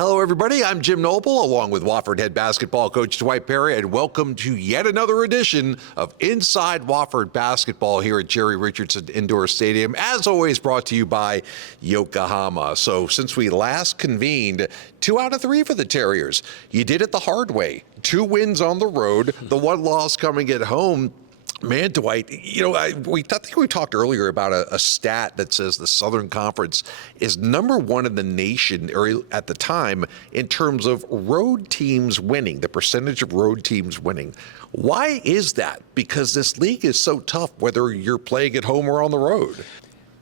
Hello, everybody. I'm Jim Noble, along with Wofford head basketball coach Dwight Perry, and welcome to yet another edition of Inside Wofford Basketball here at Jerry Richardson Indoor Stadium, as always brought to you by Yokohama. So since we last convened, 2 out of 3 for the Terriers. You did it the hard way. 2 wins on the road, the 1 loss coming at home. Man, Dwight, I think we talked earlier about a stat that says the Southern Conference is number 1 in the nation, or at the time, in terms of road teams winning, the percentage of road teams winning. Why is that? Because this league is so tough, whether you're playing at home or on the road.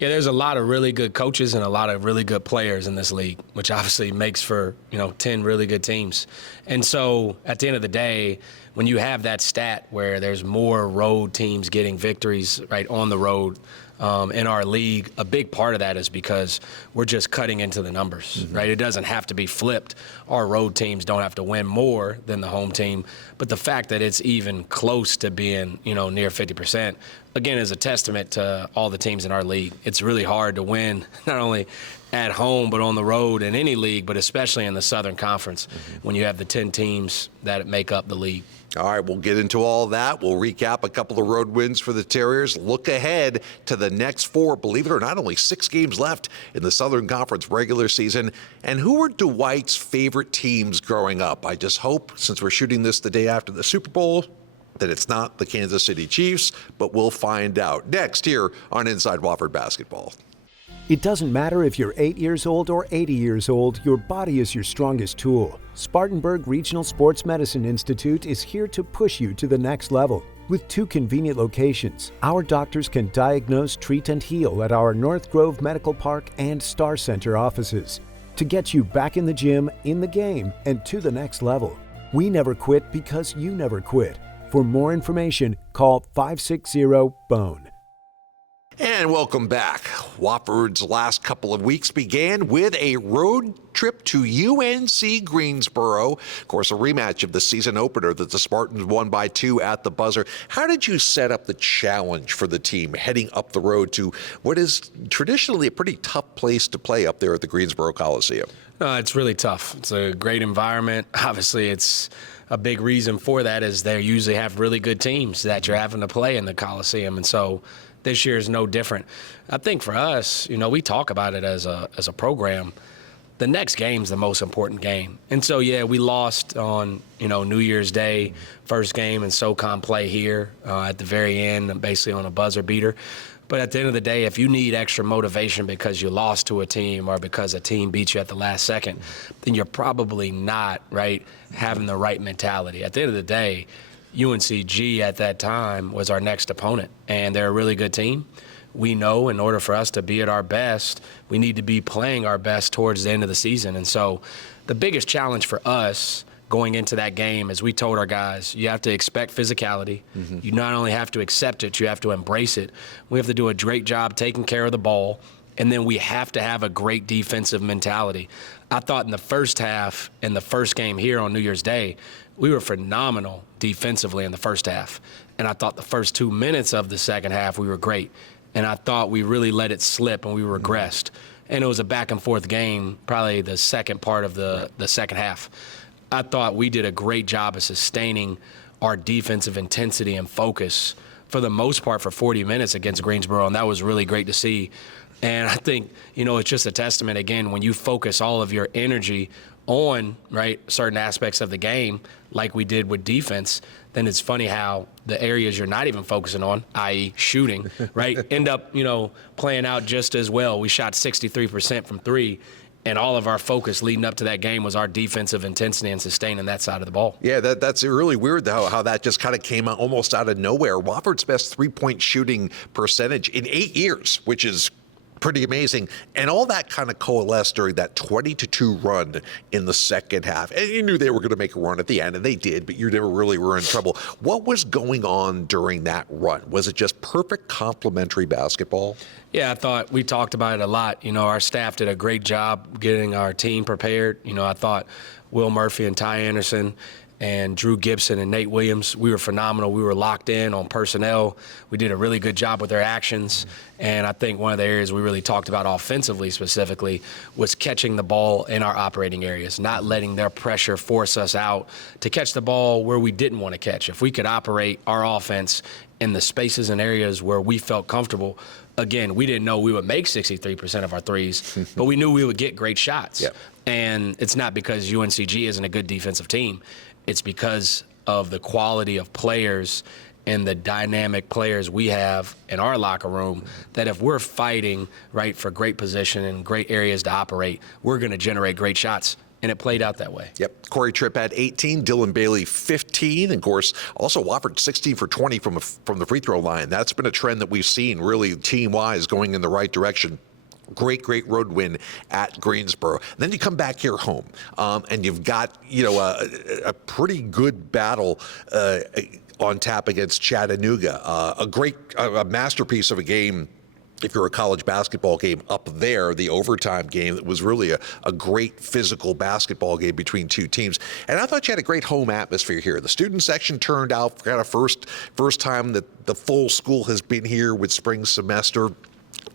Yeah, there's a lot of really good coaches and a lot of really good players in this league, which obviously makes for, 10 really good teams. And so at the end of the day, when you have that stat where there's more road teams getting victories right on the road in our league, a big part of that is because we're just cutting into the numbers, right? It doesn't have to be flipped. Our road teams don't have to win more than the home team. But the fact that it's even close to being, near 50%, again, is a testament to all the teams in our league. It's really hard to win, not only at home, but on the road in any league, but especially in the Southern Conference when you have the 10 teams that make up the league. All right, we'll get into all that. We'll recap a couple of road wins for the Terriers. Look ahead to the next 4, believe it or not, only 6 games left in the Southern Conference regular season. And who were Dwight's favorite teams growing up? I just hope, since we're shooting this the day after the Super Bowl, that it's not the Kansas City Chiefs, but we'll find out next here on Inside Wofford Basketball. It doesn't matter if you're 8 years old or 80 years old, your body is your strongest tool. Spartanburg Regional Sports Medicine Institute is here to push you to the next level. With 2 convenient locations, our doctors can diagnose, treat, and heal at our North Grove Medical Park and Star Center offices to get you back in the gym, in the game, and to the next level. We never quit because you never quit. For more information, call 560-BONE. And welcome back. Wofford's last couple of weeks began with a road trip to UNC Greensboro. Of course, a rematch of the season opener that the Spartans won by 2 at the buzzer. How did you set up the challenge for the team heading up the road to what is traditionally a pretty tough place to play up there at the Greensboro Coliseum? It's really tough. It's a great environment. Obviously, it's a big reason for that is they usually have really good teams that you're having to play in the Coliseum. And so this year is no different. I think for us, we talk about it as a program. The next game's the most important game. And so, yeah, we lost on, New Year's Day, first game in SoCon play here at the very end, basically on a buzzer beater. But at the end of the day, if you need extra motivation because you lost to a team or because a team beat you at the last second, then you're probably not, right, having the right mentality. At the end of the day, UNCG at that time was our next opponent, and they're a really good team. We know in order for us to be at our best, we need to be playing our best towards the end of the season. And so the biggest challenge for us going into that game is we told our guys, you have to expect physicality. You not only have to accept it, you have to embrace it. We have to do a great job taking care of the ball, and then we have to have a great defensive mentality. I thought in the first half, in the first game here on New Year's Day, we were phenomenal defensively in the first half. And I thought the first 2 minutes of the second half, we were great. And I thought we really let it slip and we regressed. And it was a back and forth game, probably the second part of the second half. I thought we did a great job of sustaining our defensive intensity and focus for the most part for 40 minutes against Greensboro, and that was really great to see. And I think, it's just a testament, again, when you focus all of your energy on, right, certain aspects of the game, like we did with defense, then it's funny how the areas you're not even focusing on, i.e. shooting, right, end up, playing out just as well. We shot 63% from 3. And all of our focus leading up to that game was our defensive intensity and sustaining that side of the ball. Yeah, that's really weird, though, how that just kind of came out almost out of nowhere. Wofford's best three-point shooting percentage in 8 years, which is pretty amazing. And all that kind of coalesced during that 20-2 run in the second half. And you knew they were going to make a run at the end, and they did, but you never really were in trouble. What was going on during that run? Was it just perfect complementary basketball? Yeah, I thought we talked about it a lot. Our staff did a great job getting our team prepared. I thought Will Murphy and Ty Anderson and Drew Gibson and Nate Williams, we were phenomenal. We were locked in on personnel. We did a really good job with their actions. And I think one of the areas we really talked about offensively specifically was catching the ball in our operating areas, not letting their pressure force us out to catch the ball where we didn't want to catch. If we could operate our offense in the spaces and areas where we felt comfortable, again, we didn't know we would make 63% of our threes, but we knew we would get great shots. Yep. And it's not because UNCG isn't a good defensive team. It's because of the quality of players and the dynamic players we have in our locker room that if we're fighting, right, for great position and great areas to operate, we're going to generate great shots. And it played out that way. Yep. Corey Tripp had 18, Dylan Bailey 15, and of course, also Wofford 16 for 20 from the free throw line. That's been a trend that we've seen really team-wise going in the right direction. Great road win at Greensboro. And then you come back here home, and you've got a pretty good battle on tap against Chattanooga. A masterpiece of a game. If you're a college basketball game up there, the overtime game, that was really a great physical basketball game between two teams. And I thought you had a great home atmosphere here. The student section turned out, got a first time that the full school has been here with spring semester.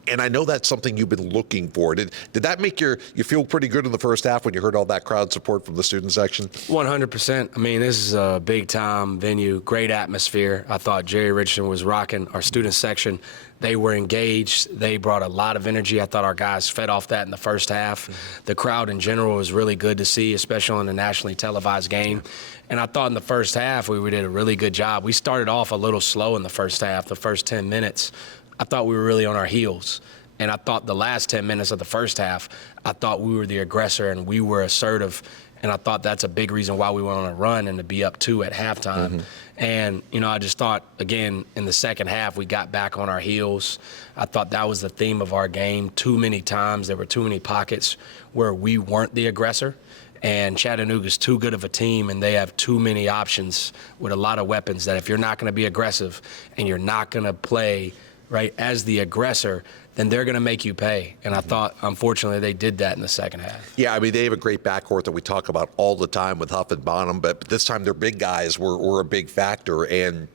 And I know that's something you've been looking for. Did that make you feel pretty good in the first half when you heard all that crowd support from the student section? 100%. I mean, this is a big-time venue, great atmosphere. I thought Jerry Richardson was rocking our student section. They were engaged. They brought a lot of energy. I thought our guys fed off that in the first half. The crowd in general was really good to see, especially on a nationally televised game. And I thought in the first half we did a really good job. We started off a little slow in the first half, the first 10 minutes. I thought we were really on our heels. And I thought the last 10 minutes of the first half, I thought we were the aggressor and we were assertive. And I thought that's a big reason why we went on a run and to be up 2 at halftime. And, I just thought, again, in the second half, we got back on our heels. I thought that was the theme of our game. Too many times, there were too many pockets where we weren't the aggressor. And Chattanooga's too good of a team, and they have too many options with a lot of weapons that if you're not going to be aggressive and you're not going to play right as the aggressor, then they're going to make you pay. And I thought, unfortunately, they did that in the second half. Yeah, I mean, they have a great backcourt that we talk about all the time with Huff and Bonham, but this time their big guys were a big factor, and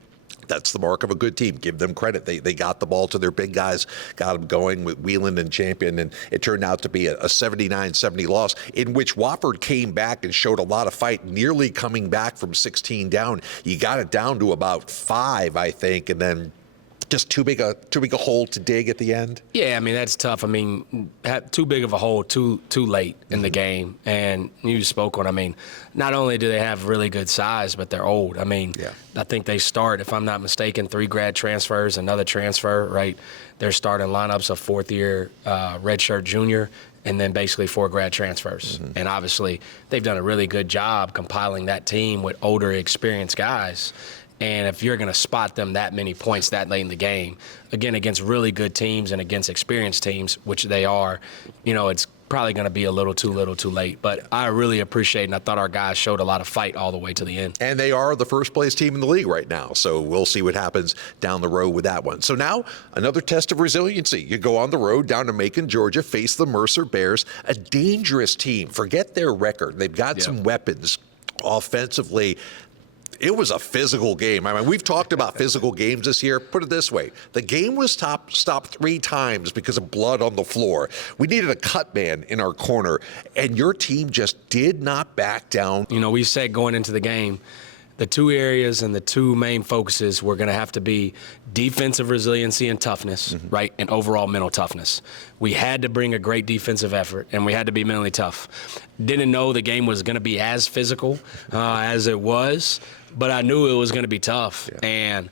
that's the mark of a good team. Give them credit. They got the ball to their big guys, got them going with Whelan and Champion, and it turned out to be a 79-70 loss in which Wofford came back and showed a lot of fight, nearly coming back from 16 down. You got it down to about 5, I think, and then just too big a hole to dig at the end? Yeah, I mean, that's tough. I mean, too big of a hole too late in the game. And you spoke on, I mean, not only do they have really good size, but they're old. I mean, I think they start, if I'm not mistaken, 3 grad transfers, another transfer, right? They're starting lineups of 4th-year redshirt junior, and then basically 4 grad transfers. And obviously, they've done a really good job compiling that team with older, experienced guys. And if you're going to spot them that many points that late in the game, again, against really good teams and against experienced teams, which they are, it's probably going to be a little too late. But I really appreciate, and I thought our guys showed a lot of fight all the way to the end. And they are the first-place team in the league right now, so we'll see what happens down the road with that one. So now, another test of resiliency. You go on the road down to Macon, Georgia, face the Mercer Bears, a dangerous team. Forget their record. They've got some weapons offensively. It was a physical game. I mean, we've talked about physical games this year. Put it this way. The game was stopped 3 times because of blood on the floor. We needed a cut man in our corner, and your team just did not back down. We said going into the game, the 2 areas and the 2 main focuses were going to have to be defensive resiliency and toughness, right, and overall mental toughness. We had to bring a great defensive effort, and we had to be mentally tough. Didn't know the game was going to be as physical as it was, but I knew it was going to be tough. And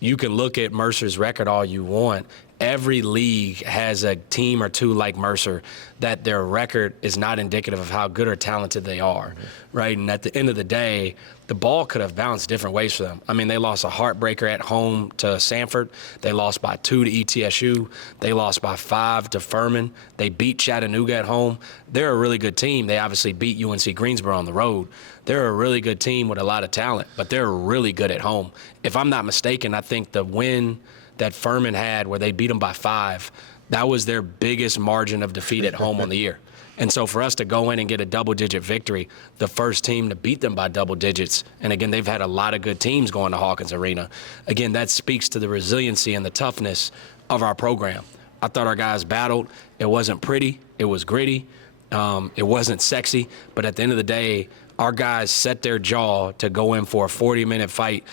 you can look at Mercer's record all you want. Every league has a team or 2 like Mercer that their record is not indicative of how good or talented they are, right? And at the end of the day, the ball could have bounced different ways for them. I mean, they lost a heartbreaker at home to Samford. They lost by 2 to ETSU. They lost by 5 to Furman. They beat Chattanooga at home. They're a really good team. They obviously beat UNC Greensboro on the road. They're a really good team with a lot of talent, but they're really good at home. If I'm not mistaken, I think the win that Furman had where they beat them by 5, that was their biggest margin of defeat at home on the year. And so for us to go in and get a double-digit victory, the first team to beat them by double digits, and again, they've had a lot of good teams going to Hawkins Arena. Again, that speaks to the resiliency and the toughness of our program. I thought our guys battled. It wasn't pretty. It was gritty. It wasn't sexy. But at the end of the day, our guys set their jaw to go in for a 40-minute fight,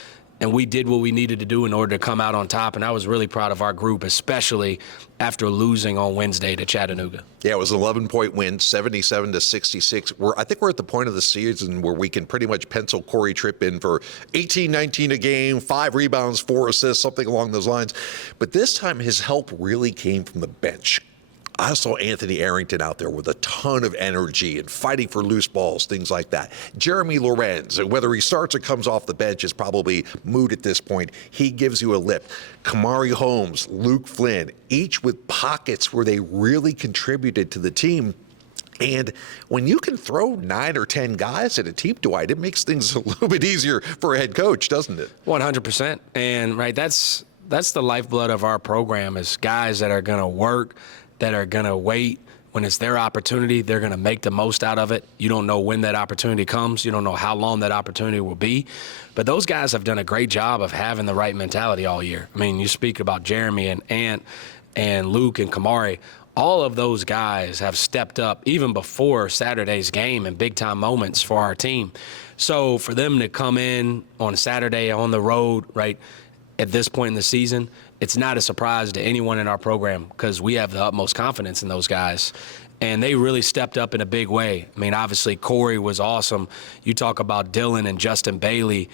and we did what we needed to do in order to come out on top. And I was really proud of our group, especially after losing on Wednesday to Chattanooga. Yeah, it was an 11-point win, 77-66. I think we're at the point of the season where we can pretty much pencil Corey Tripp in for 18, 19 a game, 5 rebounds, 4 assists, something along those lines. But this time his help really came from the bench. I saw Anthony Arrington out there with a ton of energy and fighting for loose balls, things like that. Jeremy Lorenz, whether he starts or comes off the bench, is probably moot at this point. He gives you a lift. Kamari Holmes, Luke Flynn, each with pockets where they really contributed to the team. And when you can throw 9 or 10 guys at a team, Dwight, it makes things a little bit easier for a head coach, doesn't it? 100%. And right, that's the lifeblood of our program, is guys that are going to work, that are going to wait. When it's their opportunity, they're going to make the most out of it. You don't know when that opportunity comes. You don't know how long that opportunity will be. But those guys have done a great job of having the right mentality all year. I mean, you speak about Jeremy and Ant and Luke and Kamari. All of those guys have stepped up even before Saturday's game in big-time moments for our team. So for them to come in on Saturday on the road, right, at this point in the season, it's not a surprise to anyone in our program because we have the utmost confidence in those guys. And they really stepped up in a big way. I mean, obviously, Corey was awesome. You talk about Dylan and Justin Bailey,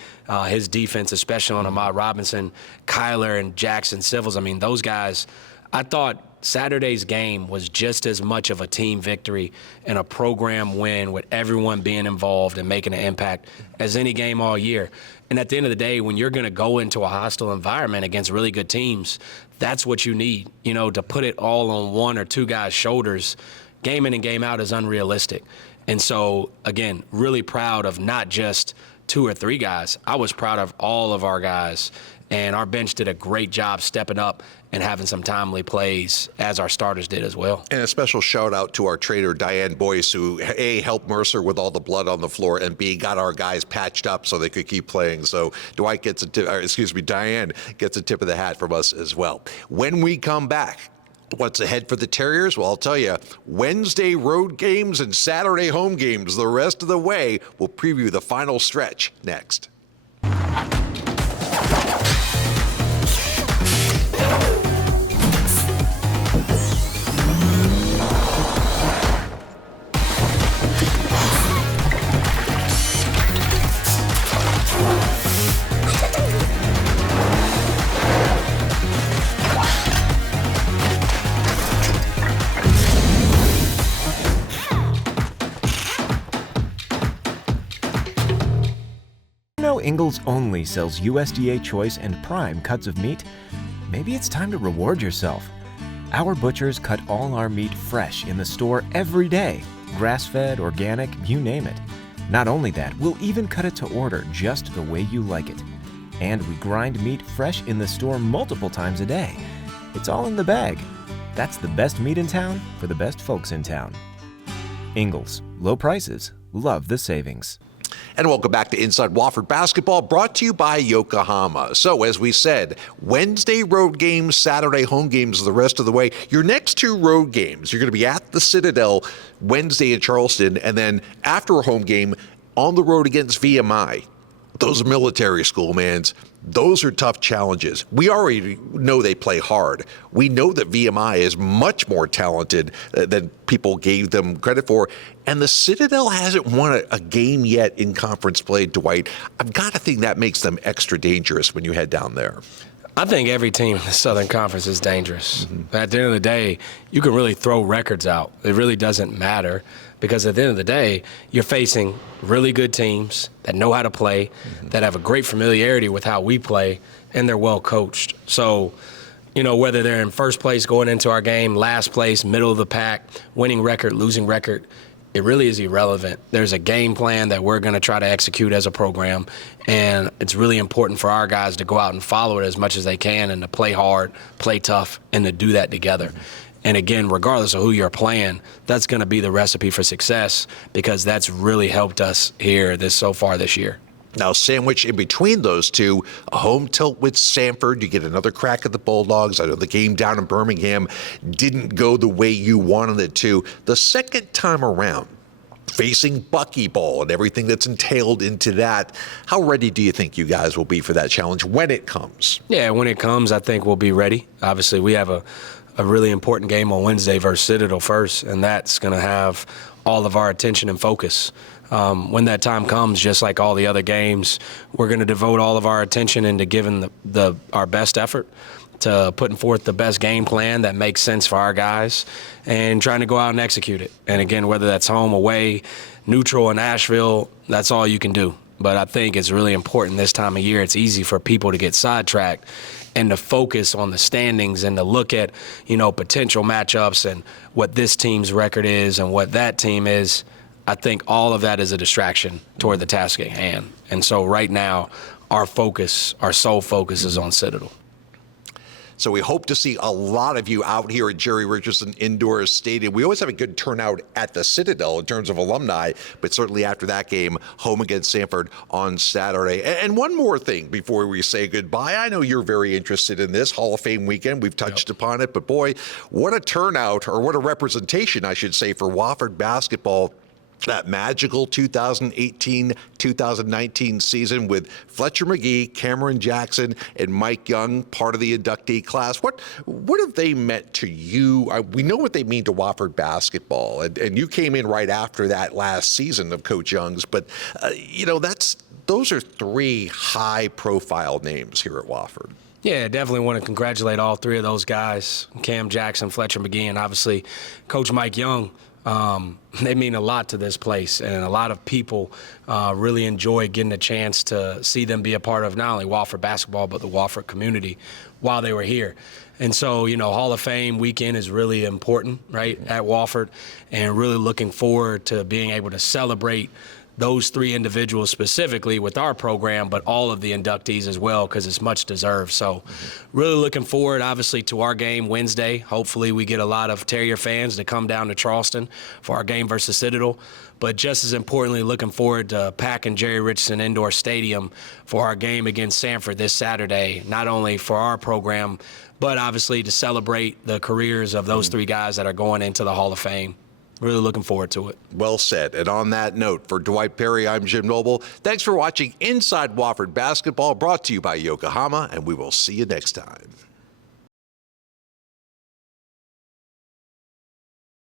his defense, especially on Ahmad Robinson, Kyler and Jackson Civils. I mean, those guys, I thought Saturday's game was just as much of a team victory and a program win with everyone being involved and making an impact as any game all year. And at the end of the day, when you're going to go into a hostile environment against really good teams, that's what you need. You know, to put it all on one or two guys' shoulders, game in and game out, is unrealistic. And so, again, really proud of not just 2 or 3 guys. I was proud of all of our guys. And our bench did a great job stepping up and having some timely plays, as our starters did as well. And a special shout out to our trainer, Diane Boyce, who A, helped Mercer with all the blood on the floor, and B, got our guys patched up so they could keep playing. So Diane gets a tip of the hat from us as well. When we come back, what's ahead for the Terriers? Well, I'll tell you, Wednesday road games and Saturday home games the rest of the way. We'll preview the final stretch next. Ingles only sells USDA choice and prime cuts of meat. Maybe it's time to reward yourself. Our butchers cut all our meat fresh in the store every day. Grass-fed, organic, you name it. Not only that, we'll even cut it to order just the way you like it. And we grind meat fresh in the store multiple times a day. It's all in the bag. That's the best meat in town for the best folks in town. Ingles, low prices, love the savings. And welcome back to Inside Wofford Basketball, brought to you by Yokohama. So, as we said, Wednesday road games, Saturday home games the rest of the way. Your next 2 road games, you're going to be at the Citadel Wednesday in Charleston, and then after a home game, on the road against VMI. Those are military school, man. Those are tough challenges. We already know they play hard. We know that VMI is much more talented than people gave them credit for. And the Citadel hasn't won a game yet in conference play, Dwight. I've got to think that makes them extra dangerous when you head down there. I think every team in the Southern Conference is dangerous. Mm-hmm. At the end of the day, you can really throw records out. It really doesn't matter, because at the end of the day, you're facing really good teams that know how to play, that have a great familiarity with how we play, and they're well coached. So, you know, whether they're in first place going into our game, last place, middle of the pack, winning record, losing record, it really is irrelevant. There's a game plan that we're going to try to execute as a program, and it's really important for our guys to go out and follow it as much as they can and to play hard, play tough, and to do that together. And again, regardless of who you're playing, that's going to be the recipe for success because that's really helped us here so far this year. Now, sandwiched in between those two, a home tilt with Samford. You get another crack at the Bulldogs. I know the game down in Birmingham didn't go the way you wanted it to. The second time around, facing Buckyball and everything that's entailed into that, how ready do you think you guys will be for that challenge when it comes? Yeah, when it comes, I think we'll be ready. Obviously, we have a really important game on Wednesday versus Citadel first, and that's going to have all of our attention and focus. When that time comes, just like all the other games, we're going to devote all of our attention into giving our best effort, to putting forth the best game plan that makes sense for our guys, and trying to go out and execute it. And again, whether that's home, away, neutral in Asheville, that's all you can do. But I think it's really important this time of year. It's easy for people to get sidetracked and to focus on the standings and to look at, potential matchups and what this team's record is and what that team is. I think all of that is a distraction toward the task at hand. And so right now, our sole focus is on Citadel. So we hope to see a lot of you out here at Jerry Richardson Indoor Stadium. We always have a good turnout at the Citadel in terms of alumni, but certainly after that game, home against Samford on Saturday. And one more thing before we say goodbye. I know you're very interested in this Hall of Fame weekend. We've touched upon it, but boy, what a turnout, or what a representation, I should say, for Wofford basketball. That magical 2018-2019 season with Fletcher McGee, Cameron Jackson, and Mike Young, part of the inductee class. What have they meant to you? We know what they mean to Wofford basketball, and you came in right after that last season of Coach Young's. But those are three high-profile names here at Wofford. Yeah, definitely want to congratulate all three of those guys, Cam Jackson, Fletcher McGee, and obviously Coach Mike Young. They mean a lot to this place, and a lot of people really enjoy getting a chance to see them be a part of not only Wofford basketball, but the Wofford community while they were here. And so, Hall of Fame weekend is really important, right, at Wofford, and really looking forward to being able to celebrate those three individuals specifically with our program, but all of the inductees as well, because it's much deserved. So really looking forward, obviously, to our game Wednesday. Hopefully we get a lot of Terrier fans to come down to Charleston for our game versus Citadel. But just as importantly, looking forward to packing Jerry Richardson Indoor Stadium for our game against Samford this Saturday, not only for our program, but obviously to celebrate the careers of those three guys that are going into the Hall of Fame. Really looking forward to it. Well said. And on that note, for Dwight Perry, I'm Jim Noble. Thanks for watching Inside Wofford Basketball, brought to you by Yokohama, and we will see you next time.